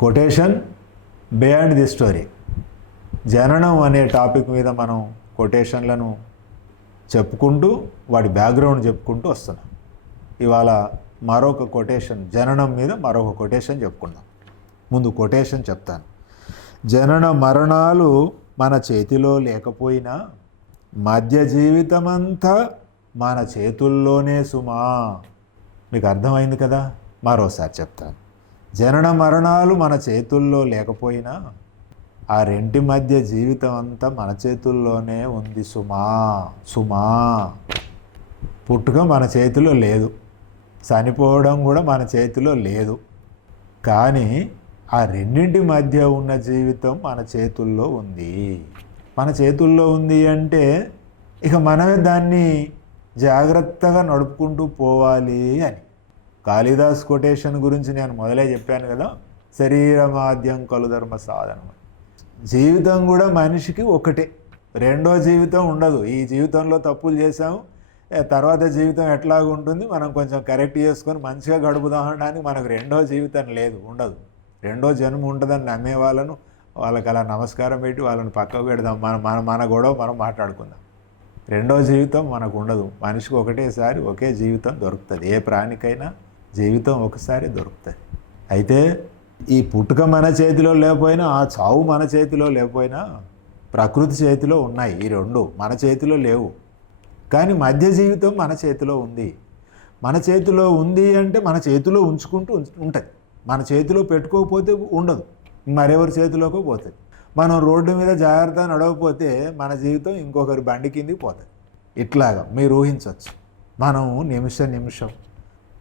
Quotation beyond the story. జననం అనే topic మీద మనం కొటేషన్లను చెప్పుకుంటూ వాటి బ్యాక్గ్రౌండ్ చెప్పుకుంటూ వస్తున్నాం. ఇవాళ మరొక కొటేషన్, జననం మీద మరొక కొటేషన్ చెప్పుకుందాం. ముందు కొటేషన్ చెప్తాను. జనన మరణాలు మన చేతిలో లేకపోయినా మధ్య జీవితమంతా మన చేతుల్లోనే సుమా. మీకు అర్థమైంది కదా? మరోసారి చెప్తాను. జనన మరణాలు మన చేతుల్లో లేకపోయినా ఆ రెంటి మధ్య జీవితం అంతా మన చేతుల్లోనే ఉంది సుమా. సుమా. పుట్టుక మన చేతిలో లేదు, చనిపోవడం కూడా మన చేతిలో లేదు. కానీ ఆ రెండింటి మధ్య ఉన్న జీవితం మన చేతుల్లో ఉంది. మన చేతుల్లో ఉంది అంటే ఇక మనమే దాన్ని జాగ్రత్తగా నడుపుకుంటూ పోవాలి అని. కాళిదాస్ కొటేషన్ గురించి నేను మొదలే చెప్పాను కదా, శరీరమాద్యం కలు ధర్మ సాధనం. జీవితం కూడా మనిషికి ఒకటే, రెండో జీవితం ఉండదు. ఈ జీవితంలో తప్పులు చేసాము, తర్వాత జీవితం ఎట్లాగా ఉంటుంది, మనం కొంచెం కరెక్ట్ చేసుకొని మంచిగా గడుపుదాం అనడానికి మనకు రెండో జీవితం లేదు, ఉండదు. రెండో జన్మ ఉంటుందని నమ్మే వాళ్ళకి అలా నమస్కారం పెట్టి వాళ్ళని పక్కకు పెడదాం. మన గొడవ మనం మాట్లాడుకుందాం. రెండో జీవితం మనకు ఉండదు. మనిషికి ఒకటేసారి ఒకే జీవితం దొరుకుతుంది. ఏ ప్రాణికైనా జీవితం ఒకసారి దొరుకుతుంది. అయితే ఈ పుట్టుక మన చేతిలో లేకపోయినా, ఆ చావు మన చేతిలో లేకపోయినా ప్రకృతి చేతిలో ఉన్నాయి. ఈ రెండు మన చేతిలో లేవు. కానీ మధ్య జీవితం మన చేతిలో ఉంది. మన చేతిలో ఉంది అంటే మన చేతిలో ఉంచుకుంటూ ఉంటుంది. మన చేతిలో పెట్టుకోకపోతే ఉండదు, మరెవరి చేతిలోకి పోతుంది. మనం రోడ్డు మీద జాగ్రత్తగా నడవకపోతే మన జీవితం ఇంకొకరి బండి కిందికి పోతుంది. ఇట్లాగా మీరు ఊహించవచ్చు. మనం నిమిషం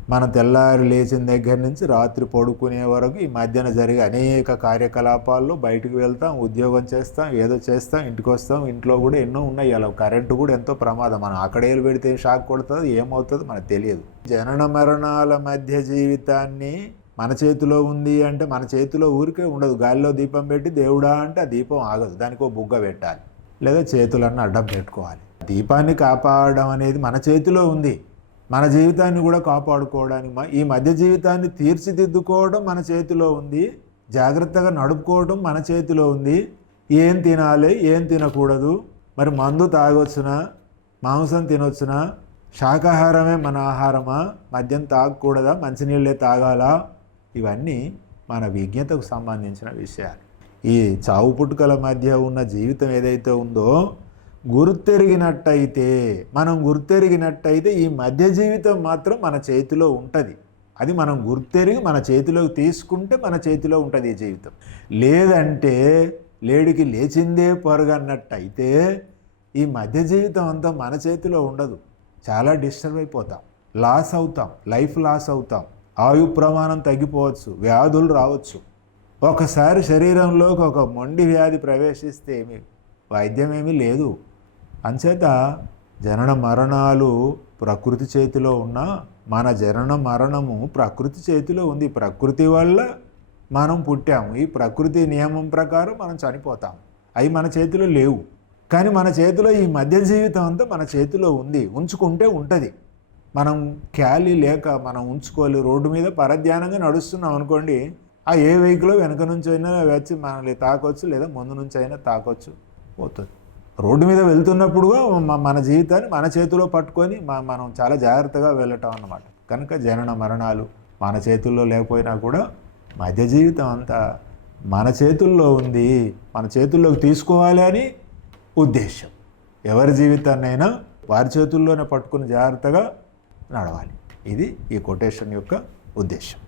మనం తెల్లారి లేచిన దగ్గర నుంచి రాత్రి పడుకునే వరకు ఈ మధ్యన జరిగే అనేక కార్యకలాపాల్లో బయటకు వెళ్తాం, ఉద్యోగం చేస్తాం, ఏదో చేస్తాం, ఇంటికి వస్తాం. ఇంట్లో కూడా ఎన్నో ఉన్నాయి. అలా కరెంటు కూడా ఎంతో ప్రమాదం. మనం అక్కడేలు పెడితే షాక్ కొడుతుంది, ఏమవుతుంది మనకు తెలియదు. జనన మరణాల మధ్య జీవితాన్ని మన చేతిలో ఉంది అంటే మన చేతిలో ఊరికే ఉండదు. గాలిలో దీపం పెట్టి దేవుడా అంటే ఆ దీపం ఆగదు, దానికి ఒక బుగ్గ పెట్టాలి, లేదా చేతులన్నీ అడ్డం పెట్టుకోవాలి. దీపాన్ని కాపాడడం అనేది మన చేతిలో ఉంది. మన జీవితాన్ని కూడా కాపాడుకోవడానికి, ఈ మధ్య జీవితాన్ని తీర్చిదిద్దుకోవడం మన చేతిలో ఉంది. జాగ్రత్తగా నడుపుకోవడం మన చేతిలో ఉంది. ఏం తినాలి, ఏం తినకూడదు, మరి మందు తాగొచ్చునా, మాంసం తినొచ్చునా, శాకాహారమే మన ఆహారమా, మద్యం తాగకూడదా, మంచినీళ్ళే తాగాలా, ఇవన్నీ మన విజ్ఞతకు సంబంధించిన విషయాలు. ఈ చావు పుట్టుకల మధ్య ఉన్న జీవితం ఏదైతే ఉందో, మనం గుర్తెరిగినట్టయితే ఈ మధ్య జీవితం మాత్రం మన చేతిలో ఉంటుంది. అది మనం గుర్తెరిగి మన చేతిలోకి తీసుకుంటే మన చేతిలో ఉంటుంది ఈ జీవితం. లేదంటే లేడికి లేచిందే పొరగన్నట్టయితే ఈ మధ్య జీవితం అంతా మన చేతిలో ఉండదు. చాలా డిస్టర్బ్ అయిపోతాం, లాస్ అవుతాం, లైఫ్ లాస్ అవుతాం, ఆయు ప్రమాణం తగ్గిపోవచ్చు, వ్యాధులు రావచ్చు. ఒకసారి శరీరంలోకి ఒక మొండి వ్యాధి ప్రవేశిస్తే వైద్యం ఏమీ లేదు. అంచేత జనన మరణాలు ప్రకృతి చేతిలో ఉన్న మన జనన మరణము ప్రకృతి చేతిలో ఉంది. ప్రకృతి వల్ల మనం పుట్టాము. ఈ ప్రకృతి నియమం ప్రకారం మనం చనిపోతాం. అవి మన చేతిలో లేవు. కానీ మన చేతిలో ఈ మధ్య జీవితం అంతా మన చేతిలో ఉంది. ఉంచుకుంటే ఉంటుంది. మనం ఖాళీ లేక మనం ఉంచుకోవాలి. రోడ్డు మీద పరధ్యానంగా నడుస్తున్నాం అనుకోండి, ఆ ఏ వెహికల్ వెనక నుంచి అయినా వచ్చి మనల్ని తాకొచ్చు, లేదా ముందు నుంచి అయినా తాకొచ్చు, పోతుంది. రోడ్డు మీద వెళ్తున్నప్పుడు మన జీవితాన్ని మన చేతిలో పట్టుకొని మనం చాలా జాగ్రత్తగా వెళ్ళటం అన్నమాట. కనుక జనన మరణాలు మన చేతుల్లో లేకపోయినా కూడా మధ్య జీవితం అంతా మన చేతుల్లో ఉంది. మన చేతుల్లోకి తీసుకోవాలి అని ఉద్దేశం. ఎవరి జీవితాన్నైనా వారి చేతుల్లోనే పట్టుకుని జాగ్రత్తగా నడవాలి. ఇది ఈ కొటేషన్ యొక్క ఉద్దేశం.